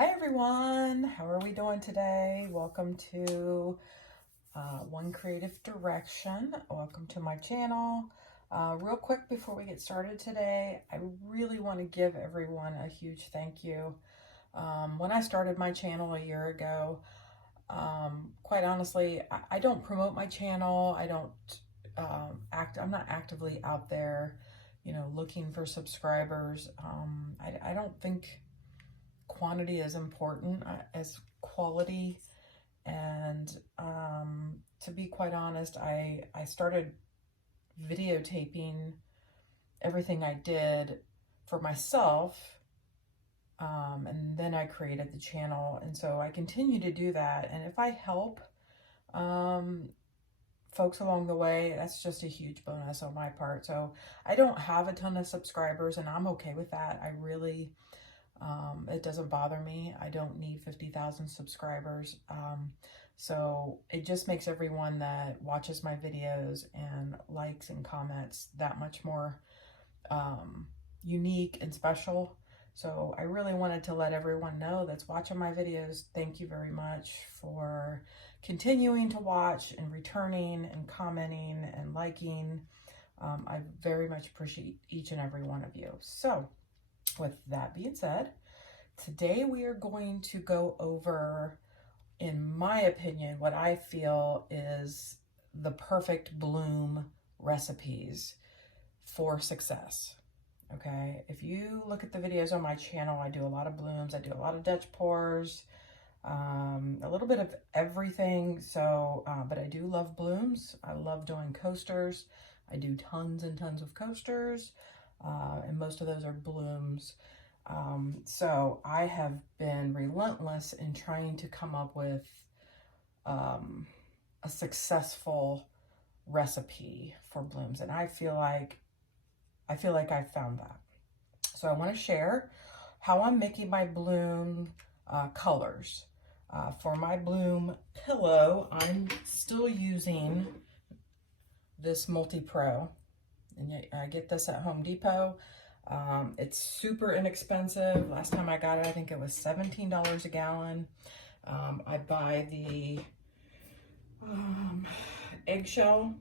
Hi everyone, how are we doing today? Welcome to One Creative Direction. Welcome to my channel. Real quick before we get started today, I really want to give everyone a huge thank you. When I started my channel a year ago, quite honestly, I don't promote my channel. I don't I'm not actively out there, looking for subscribers. I don't think quantity is important as quality. And to be quite honest, I started videotaping everything I did for myself, and then I created the channel, and so I continue to do that. And if I help folks along the way, that's just a huge bonus on my part. So I don't have a ton of subscribers, and I'm okay with that. I really it doesn't bother me. I don't need 50,000 subscribers. So it just makes everyone that watches my videos and likes and comments that much more unique and special. So I really wanted to let everyone know that's watching my videos, thank you very much for continuing to watch and returning and commenting and liking. I very much appreciate each and every one of you. So with that being said, today we are going to go over, in my opinion, what I feel is the perfect bloom recipes for success. Okay, if you look at the videos on my channel, I do a lot of blooms, I do a lot of Dutch pours, a little bit of everything. So, but I do love blooms. I love doing coasters. I do tons and tons of coasters. And most of those are blooms. So I have been relentless in trying to come up with a successful recipe for blooms, and I feel like I've found that. So I want to share how I'm making my bloom colors. For my bloom pillow, I'm still using this Multi-Pro. And I get this at Home Depot. It's super inexpensive. Last time I got it, I think it was $17 a gallon. I buy the eggshell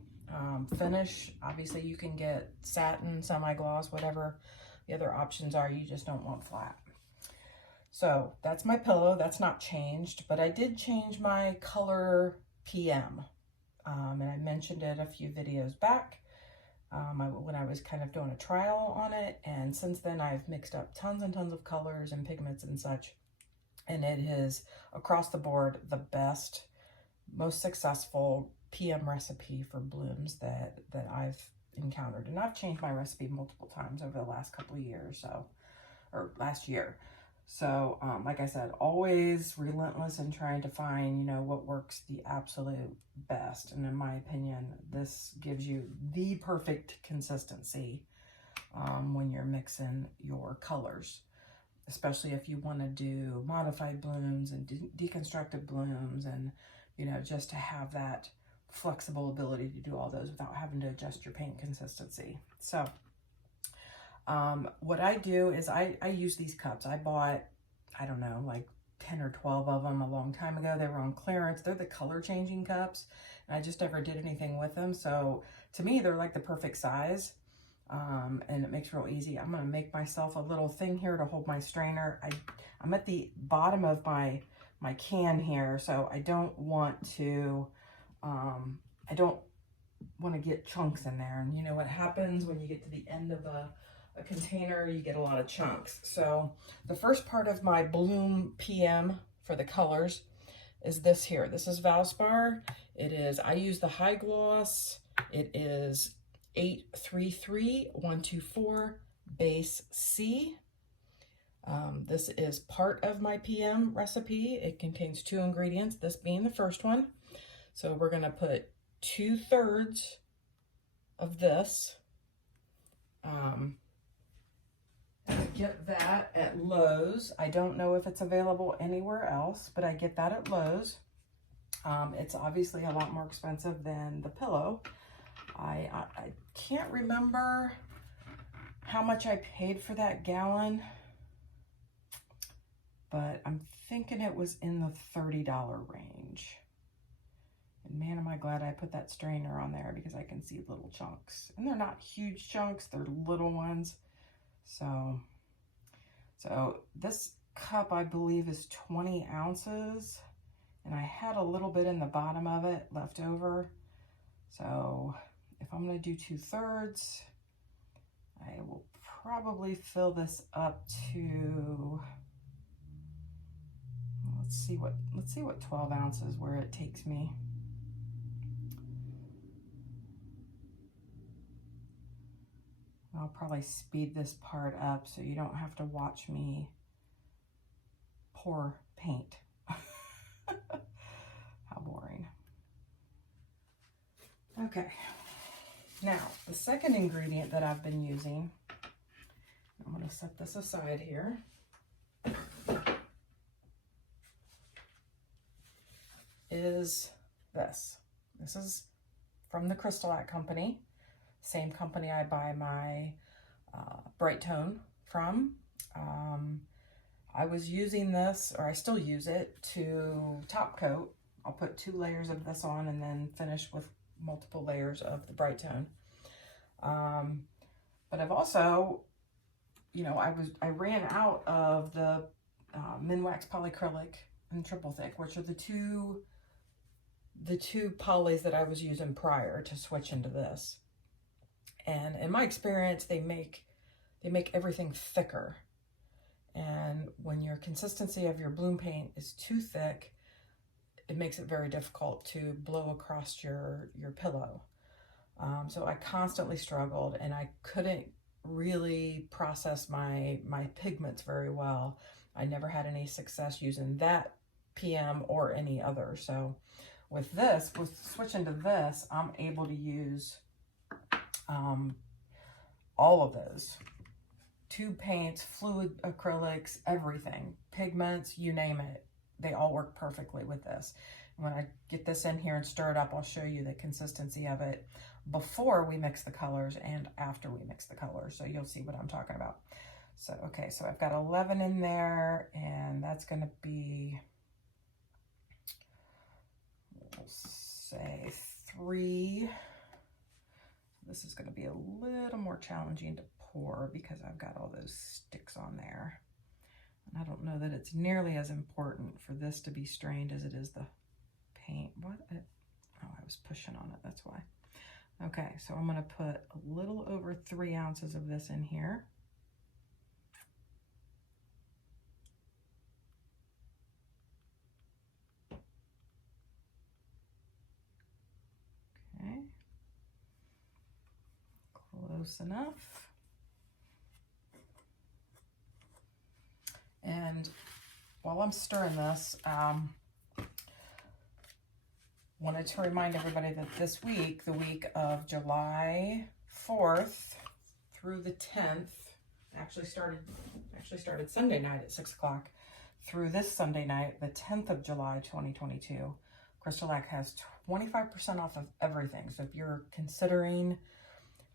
finish. Obviously, you can get satin, semi-gloss, whatever the other options are. You just don't want flat. So that's my pillow. That's not changed, but I did change my color PM. And I mentioned it a few videos back. When I was kind of doing a trial on it, and since then I've mixed up tons and tons of colors and pigments and such, and it is across the board the best, most successful PM recipe for blooms that I've encountered. And I've changed my recipe multiple times over the last couple of years, or last year. So, like I said, always relentless in trying to find, what works the absolute best. And in my opinion, this gives you the perfect consistency when you're mixing your colors, especially if you want to do modified blooms and deconstructed blooms, and, just to have that flexible ability to do all those without having to adjust your paint consistency. So, what I do is I use these cups. I bought, I don't know, like 10 or 12 of them a long time ago. They were on clearance. They're the color changing cups, and I just never did anything with them. So to me, they're like the perfect size, and it makes it real easy. I'm going to make myself a little thing here to hold my strainer. I'm at the bottom of my can here, so I don't want to, get chunks in there. And you know what happens when you get to the end of a container, you get a lot of chunks. So the first part of my bloom PM for the colors is this here. This is Valspar. I use the high gloss. It is 833124 base C. This is part of my PM recipe. It contains 2 ingredients, this being the first one. So we're gonna put 2/3 of this. I get that at Lowe's. I don't know if it's available anywhere else, but I get that at Lowe's. It's obviously a lot more expensive than the pillow. I can't remember – how much I paid for that gallon. but I'm thinking it was in the $30 range. And man, am I glad I put that strainer on there because I can see little chunks. And they're not huge chunks, they're little ones. So this cup, I believe, is 20 ounces. And I had a little bit in the bottom of it left over. So if I'm going to do 2/3, I will probably fill this up to, let's see what 12 ounces, where it takes me. I'll probably speed this part up so you don't have to watch me pour paint. How boring. Okay, now the second ingredient that I've been using, I'm going to set this aside here. Is this. This is from the Crystalac company. Same company I buy my Bright Tone from. I was using this, or I still use it, to top coat. I'll put 2 layers of this on and then finish with multiple layers of the Bright Tone. But I've also, you know, I ran out of the Minwax Polyacrylic and Triple Thick, which are the two polys that I was using prior to switch into this. And in my experience, they make everything thicker. And when your consistency of your bloom paint is too thick, it makes it very difficult to blow across your pillow. So I constantly struggled, and I couldn't really process my pigments very well. I never had any success using that PM or any other. So with switching to this, I'm able to use all of those. Tube paints, fluid acrylics, everything. Pigments, you name it. They all work perfectly with this. And when I get this in here and stir it up, I'll show you the consistency of it before we mix the colors and after we mix the colors. So you'll see what I'm talking about. So, okay, so I've got 11 in there, and that's going to be, we'll say 3. This is going to be a little more challenging to pour because I've got all those sticks on there. And I don't know that it's nearly as important for this to be strained as it is the paint. Oh, I was pushing on it, that's why. Okay, so I'm going to put a little over 3 ounces of this in here. Okay. Close enough. And while I'm stirring this, wanted to remind everybody that this week, the week of July 4th through the 10th, actually started Sunday night at 6 o'clock through this Sunday night, the 10th of July, 2022, Crystalac has 25% off of everything. So if you're considering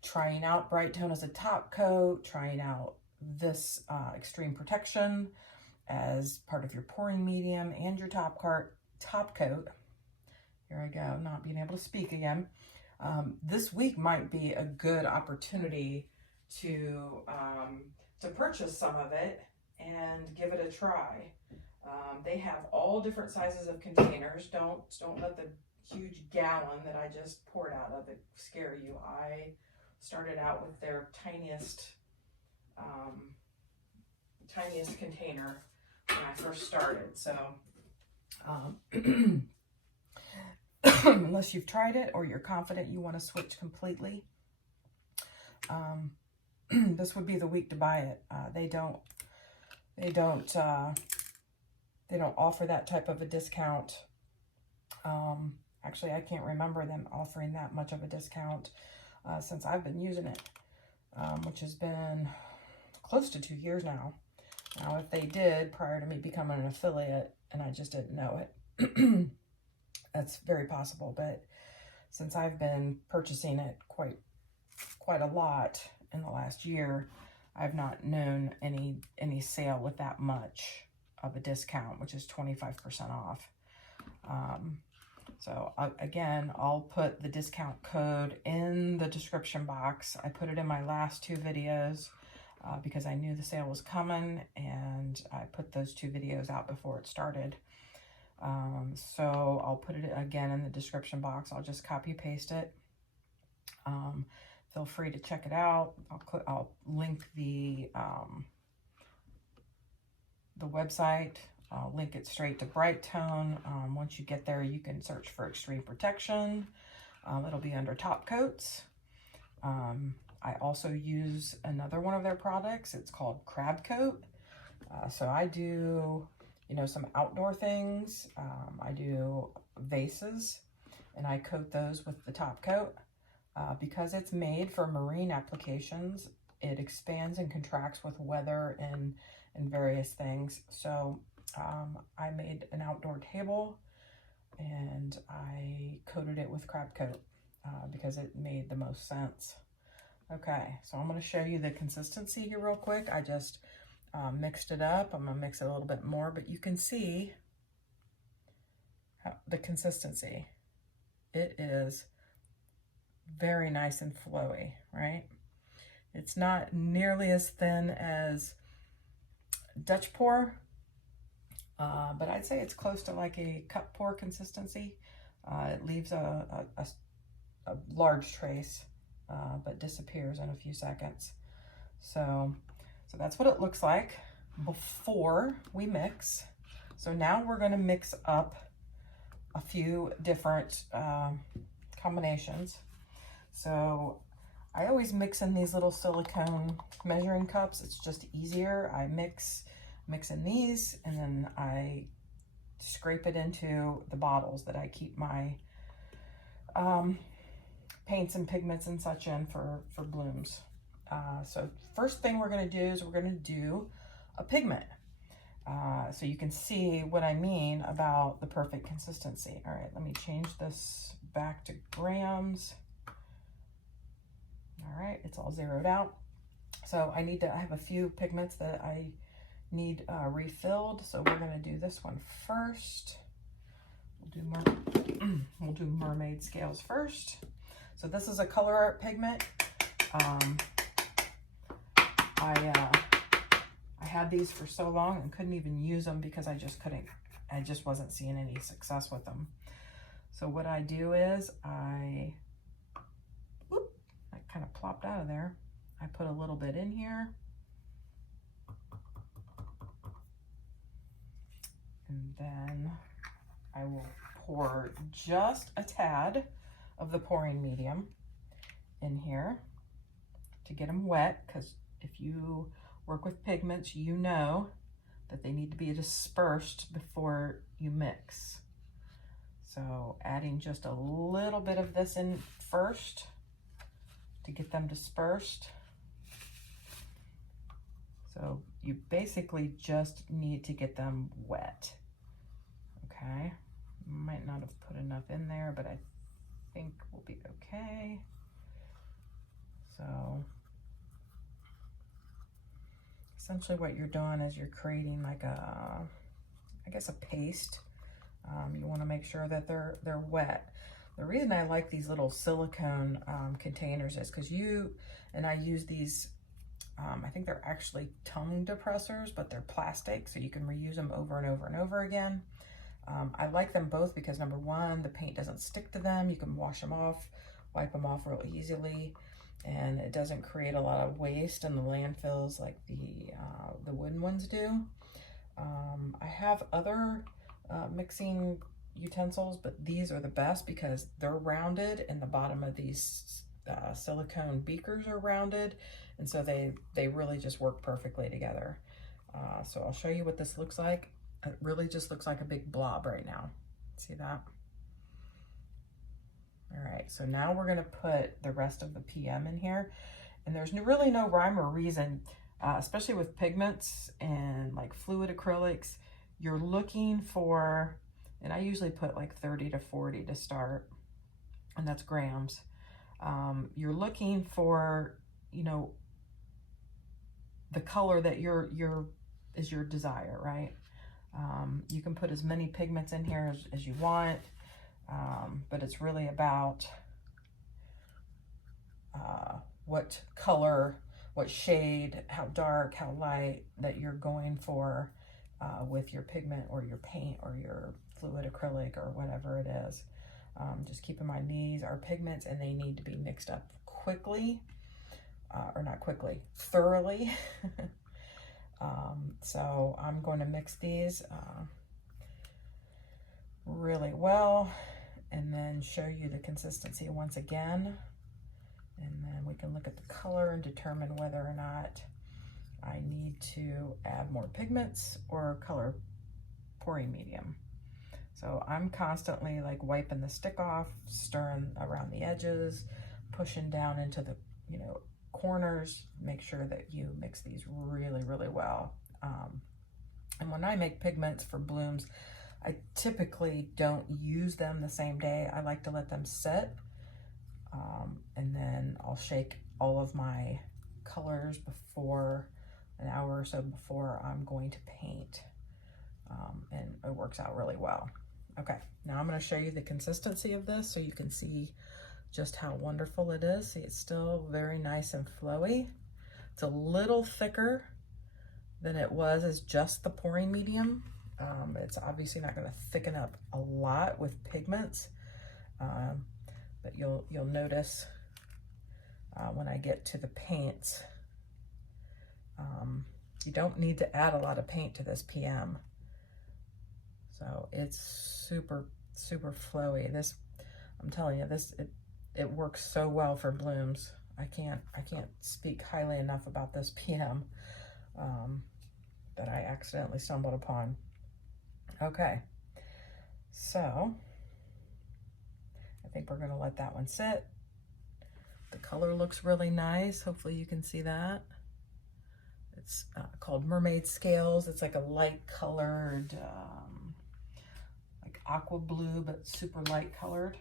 trying out Bright Tone as a top coat, trying out this Extreme Protection as part of your pouring medium and your top coat, here I go, not being able to speak again. This week might be a good opportunity to purchase some of it and give it a try. They have all different sizes of containers. Don't let the huge gallon that I just poured out of it scare you. I started out with their tiniest container when I first started. So unless you've tried it or you're confident you want to switch completely, this would be the week to buy it. They don't offer that type of a discount. Actually, I can't remember them offering that much of a discount since I've been using it, which has been close to 2 years now. Now, if they did prior to me becoming an affiliate and I just didn't know it, that's very possible. But since I've been purchasing it quite a lot in the last year, I've not known any sale with that much of a discount, which is 25% off. So again, I'll put the discount code in the description box. I put it in my last 2 videos because I knew the sale was coming, and I put those 2 videos out before it started. So I'll put it again in the description box. I'll just copy paste it. Feel free to check it out. I'll link the website. I'll link it straight to Bright Tone. Once you get there, you can search for Extreme Protection. It'll be under Top Coats. I also use another one of their products. It's called Crab Coat. So I do, you know, some outdoor things. I do vases, and I coat those with the Top Coat. Because it's made for marine applications, it expands and contracts with weather and various things. So I made an outdoor table, and I coated it with Crab Coat because it made the most sense. Okay, so I'm going to show you the consistency here real quick. I just mixed it up. I'm going to mix it a little bit more, but you can see the consistency. It is very nice and flowy, right? It's not nearly as thin as Dutch pour, but I'd say it's close to like a cup pour consistency. It leaves a large trace, but disappears in a few seconds. So that's what it looks like before we mix. So now we're going to mix up a few different combinations. So I always mix in these little silicone measuring cups. It's just easier. I mix in these, and then I scrape it into the bottles that I keep my paints and pigments and such in for blooms. So first thing we're going to do is we're going to do a pigment. So you can see what I mean about the perfect consistency. All right, let me change this back to grams. All right, it's all zeroed out. So I have a few pigments that I need refilled. So we're going to do this one first. We'll do mermaid scales first. So this is a color art pigment. I had these for so long and couldn't even use them because I just wasn't seeing any success with them. So what I do is I kind of plopped out of there. I put a little bit in here. And then I will pour just a tad of the pouring medium in here to get them wet, because if you work with pigments, you know that they need to be dispersed before you mix. So adding just a little bit of this in first to get them dispersed. So you basically just need to get them wet. Okay, might not have put enough in there, but I think we'll be okay. So essentially what you're doing is you're creating like I guess a paste. You want to make sure that they're wet. The reason I like these little silicone containers is because I use these, I think they're actually tongue depressors, but they're plastic, so you can reuse them over and over and over again. I like them both because number one, the paint doesn't stick to them. You can wash them off, wipe them off real easily, and it doesn't create a lot of waste in the landfills like the wooden ones do. I have other mixing utensils, but these are the best because they're rounded, and the bottom of these silicone beakers are rounded, and so they really just work perfectly together. So I'll show you what this looks like. It really just looks like a big blob right now. See that? All right, so now we're gonna put the rest of the PM in here, and there's really no rhyme or reason, especially with pigments and like fluid acrylics. You're looking for, and I usually put like 30 to 40 to start, and that's grams. You're looking for, you know, the color that is your desire, right? You can put as many pigments in here as you want, but it's really about what color, what shade, how dark, how light that you're going for with your pigment or your paint or your fluid acrylic or whatever it is. Just keep in mind, these are pigments and they need to be mixed up quickly, or not quickly, thoroughly. So I'm going to mix these really well and then show you the consistency once again. And then we can look at the color and determine whether or not I need to add more pigments or color pouring medium. So I'm constantly like wiping the stick off, stirring around the edges, pushing down into the, you know, corners. Make sure that you mix these really, really well. And when I make pigments for blooms, I typically don't use them the same day. I like to let them sit. And then I'll shake all of my colors before, an hour or so before I'm going to paint. And it works out really well. Okay, now I'm going to show you the consistency of this so you can see just how wonderful it is. See, it's still very nice and flowy. It's a little thicker than it was as just the pouring medium. It's obviously not going to thicken up a lot with pigments, but you'll notice when I get to the paints, you don't need to add a lot of paint to this PM. So it's super, super flowy. This, I'm telling you, this, it works so well for blooms. I can't speak highly enough about this PM that I accidentally stumbled upon. Okay, so I think we're gonna let that one sit. The color looks really nice. Hopefully you can see that. It's called Mermaid Scales. It's like a light colored, like aqua blue, but super light colored.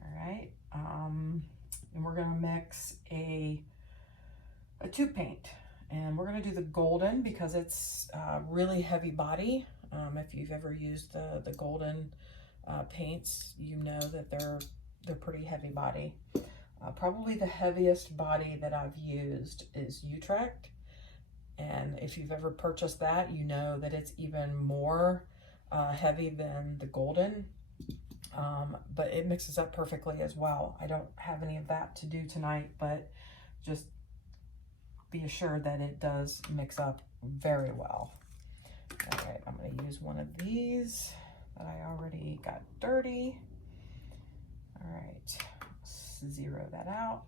All right, and we're gonna mix a tube paint. And we're gonna do the golden because it's really heavy body. If you've ever used the golden paints, you know that they're pretty heavy body. Probably the heaviest body that I've used is Utrecht. And if you've ever purchased that, you know that it's even more heavy than the golden. But it mixes up perfectly as well. I don't have any of that to do tonight, but just be assured that it does mix up very well. All right, I'm going to use one of these that I already got dirty. All right, zero that out.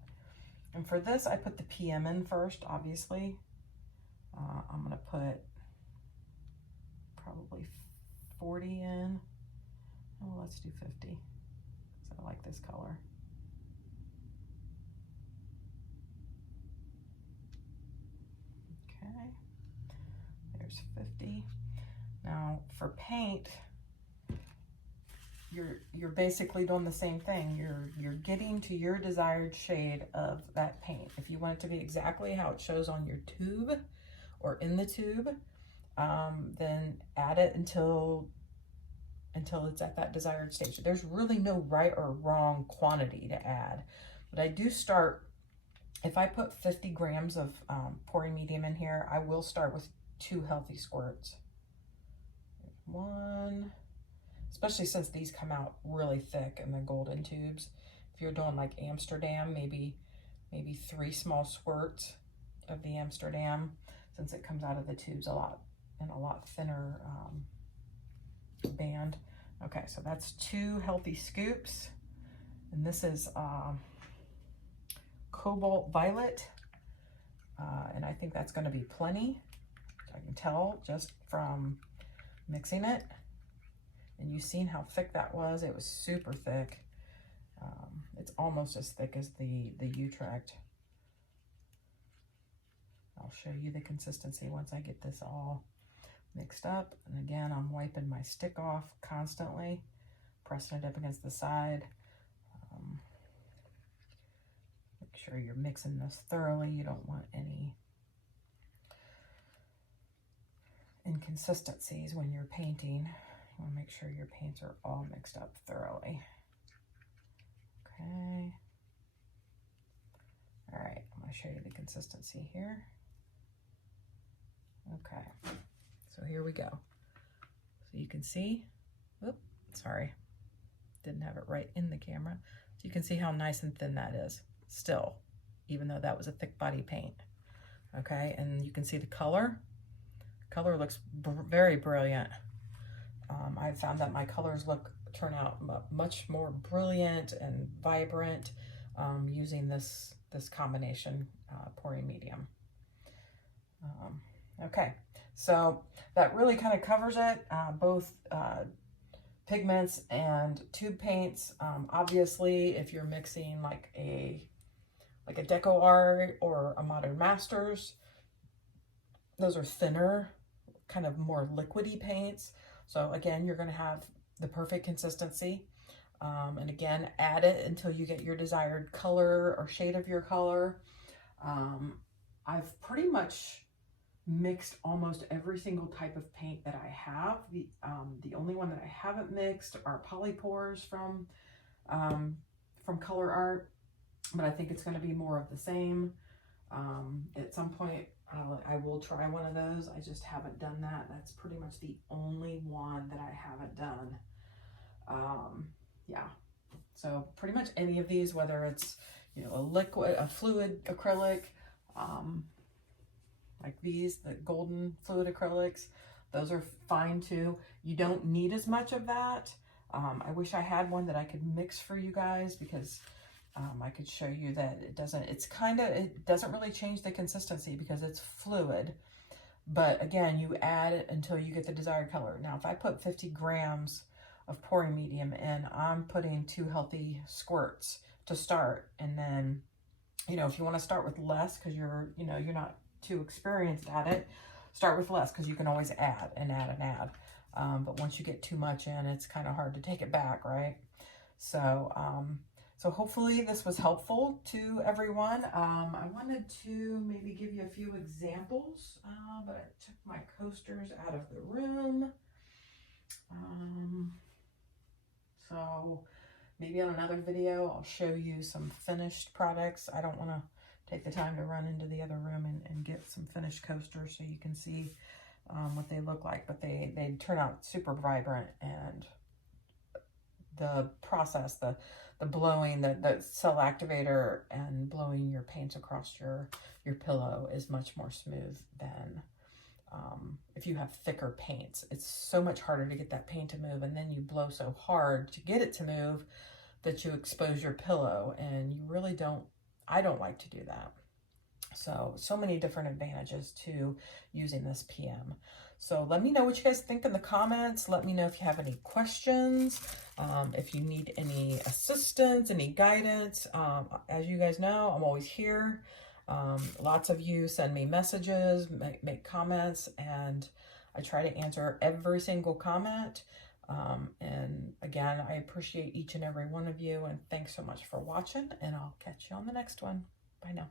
And for this, I put the PM in first, obviously. I'm going to put probably 40 in. Oh, let's do 50, because I like this color. Okay, there's 50. Now for paint, you're basically doing the same thing. You're getting to your desired shade of that paint. If you want it to be exactly how it shows on your tube or in the tube, then add it until it's at that desired stage. There's really no right or wrong quantity to add, but I do start, if I put 50 grams of pouring medium in here, I will start with 2 healthy squirts. One, especially since these come out really thick in the golden tubes. If you're doing like Amsterdam, maybe 3 small squirts of the Amsterdam, since it comes out of the tubes a lot thinner band. Okay, so that's 2 healthy scoops, and this is Cobalt Violet, and I think that's going to be plenty. I can tell just from mixing it, and you've seen how thick that was. It was super thick. It's almost as thick as the Utrecht. I'll show you the consistency once I get this all mixed up. And again, I'm wiping my stick off constantly, pressing it up against the side. Make sure you're mixing this thoroughly. You don't want any inconsistencies when you're painting. You want to make sure your paints are all mixed up thoroughly. Okay. All right, I'm going to show you the consistency here. Okay, so here we go. So you can see, oops, sorry, didn't have it right in the camera. So you can see how nice and thin that is still, even though that was a thick body paint. Okay, and you can see the color. Color looks very brilliant. I found that my colors turn out much more brilliant and vibrant using this combination pouring medium. Okay, so that really kind of covers it, both pigments and tube paints. Obviously, if you're mixing like a Deco Art or a Modern Masters, those are thinner, kind of more liquidy paints. So again, you're going to have the perfect consistency. And again, add it until you get your desired color or shade of your color. I've pretty much mixed almost every single type of paint that I have. The only one that I haven't mixed are polypores from Color Art, but I think it's going to be more of the same. At some point, I will try one of those. I just haven't done that. That's pretty much the only one that I haven't done. Yeah, so pretty much any of these, whether it's, you know, a liquid, a fluid acrylic, like these, the golden fluid acrylics, those are fine too. You don't need as much of that. I wish I had one that I could mix for you guys, because I could show you that it doesn't really change the consistency because it's fluid. But again, you add it until you get the desired color. Now, if I put 50 grams of pouring medium in, I'm putting 2 healthy squirts to start. And then, you know, if you want to start with less because you're not too experienced at it, start with less, because you can always add and add and add. But once you get too much in, it's kind of hard to take it back, right? So, so hopefully this was helpful to everyone. I wanted to maybe give you a few examples, but I took my coasters out of the room. So maybe on another video, I'll show you some finished products. I don't want to take the time to run into the other room and get some finished coasters so you can see what they look like, but they turn out super vibrant, and the process, the blowing, the cell activator and blowing your paints across your pillow is much more smooth than if you have thicker paints. It's so much harder to get that paint to move, and then you blow so hard to get it to move that you expose your pillow, and you really don't, I don't like to do that. So many different advantages to using this PM. So let me know what you guys think in the comments. Let me know if you have any questions, if you need any assistance, any guidance. As you guys know, I'm always here. Lots of you send me messages, make comments, and I try to answer every single comment. And again, I appreciate each and every one of you, and thanks so much for watching, and I'll catch you on the next one. Bye now.